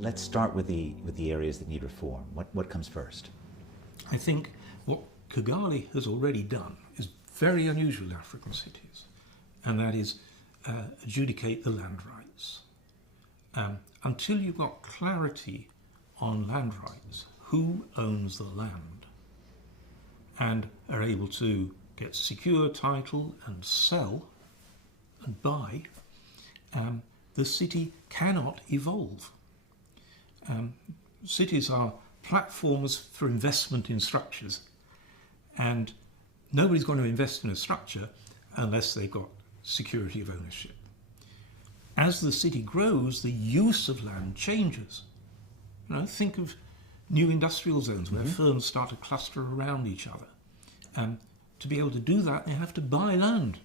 Let's start with the areas that need reform. What comes first? I think what Kigali has already done is very unusual in African cities, and that is adjudicate the land rights. Until you've got clarity on land rights, who owns the land, and are able to get secure title and sell and buy, the city cannot evolve. Cities are platforms for investment in structures, and nobody's going to invest in a structure unless they've got security of ownership. As the city grows, the use of land changes. Think of new industrial zones where firms start to cluster around each other. To be able to do that, they have to buy land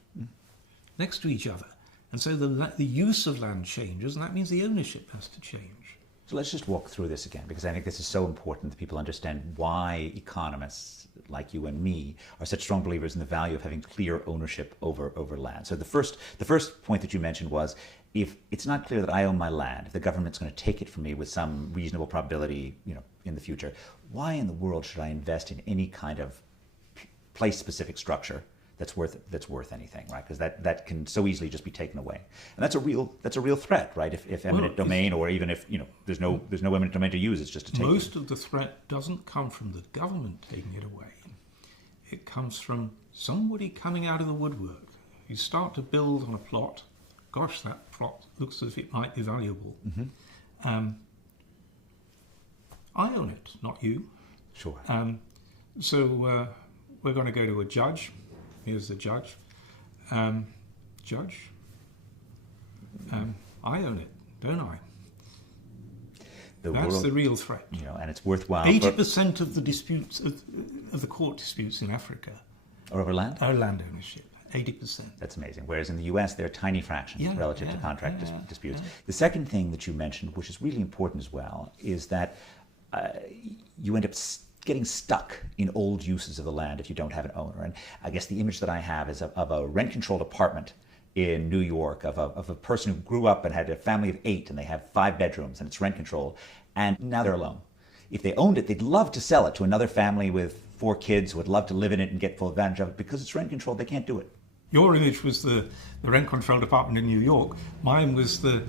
next to each other. And so the use of land changes, and that means the ownership has to change. So let's just walk through this again, because I think this is so important that people understand why economists like you and me are such strong believers in the value of having clear ownership over land. So the first point that you mentioned was, if it's not clear that I own my land, if the government's going to take it from me with some reasonable probability, in the future, why in the world should I invest in any kind of place-specific structure that's worth anything, right? Because that can so easily just be taken away, and that's a real threat, right? If eminent domain, or even if there's no eminent domain to use, it's just to take. Most of the threat doesn't come from the government taking it away. It comes from somebody coming out of the woodwork. You start to build on a plot. Gosh, that plot looks as if it might be valuable. I own it, not you. Sure. So we're going to go to a judge. Here's the judge. Judge, I own it, don't I? That's the real threat. And it's worthwhile. 80% of the disputes, of the court disputes in Africa, are over land? Are land ownership. 80%. That's amazing. Whereas in the US, they're tiny fractions relative to contract disputes. The second thing that you mentioned, which is really important as well, is that you end up getting stuck in old uses of the land if you don't have an owner. And I guess the image that I have is of a rent-controlled apartment in New York, of a person who grew up and had a family of 8, and they have 5 bedrooms, and it's rent-controlled, and now they're alone. If they owned it, they'd love to sell it to another family with 4 kids who would love to live in it and get full advantage of it. Because it's rent-controlled, they can't do it. Your image was the rent-controlled apartment in New York. Mine was the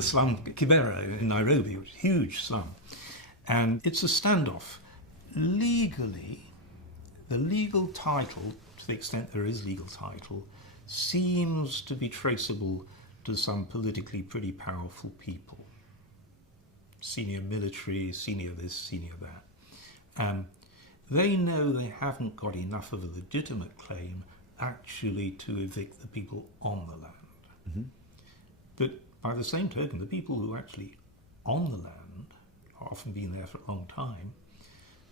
slum Kibera in Nairobi, which is a huge slum. And it's a standoff. Legally, the legal title, to the extent there is legal title, seems to be traceable to some politically pretty powerful people. Senior military, senior this, senior that. They know they haven't got enough of a legitimate claim actually to evict the people on the land. But by the same token, the people who are actually on the land, often been there for a long time,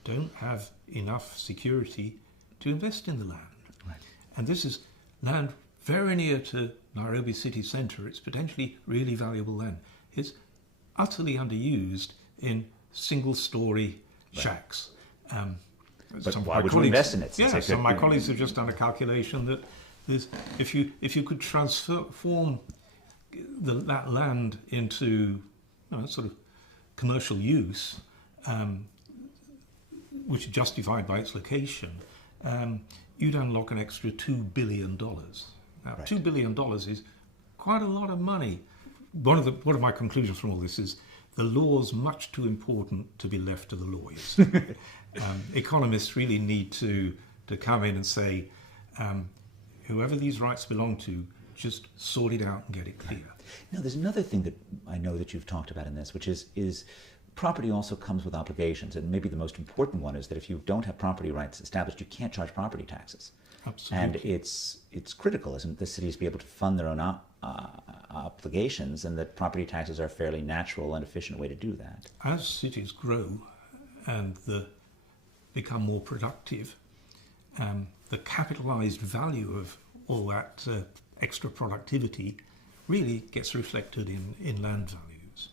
don't have enough security to invest in the land. Right. And this is land very near to Nairobi city centre. It's potentially really valuable land. It's utterly underused in single-storey shacks. But why would you invest in it? Yeah, so my colleagues have just done a calculation that if you could transform that land into sort of commercial use, which is justified by its location, you'd unlock an extra $2 billion. Now, right. $2 billion is quite a lot of money. One of my conclusions from all this is the law's much too important to be left to the lawyers. Economists really need to come in and say, whoever these rights belong to, just sort it out and get it clear. Now, there's another thing that I know that you've talked about in this, which is property also comes with obligations, and maybe the most important one is that if you don't have property rights established, you can't charge property taxes. Absolutely. And it's critical, isn't it, the cities be able to fund their own obligations, and that property taxes are a fairly natural and efficient way to do that. As cities grow and become more productive, the capitalized value of all that extra productivity really gets reflected in land values.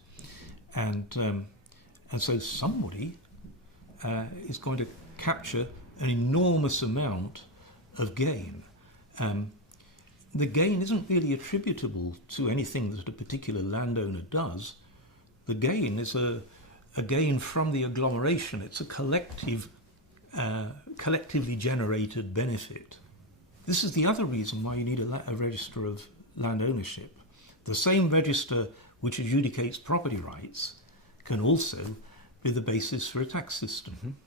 And so somebody is going to capture an enormous amount of gain. The gain isn't really attributable to anything that a particular landowner does, The gain is a gain from the agglomeration. It's a collectively generated benefit. This is the other reason why you need a register of land ownership. The same register which adjudicates property rights can also be the basis for a tax system.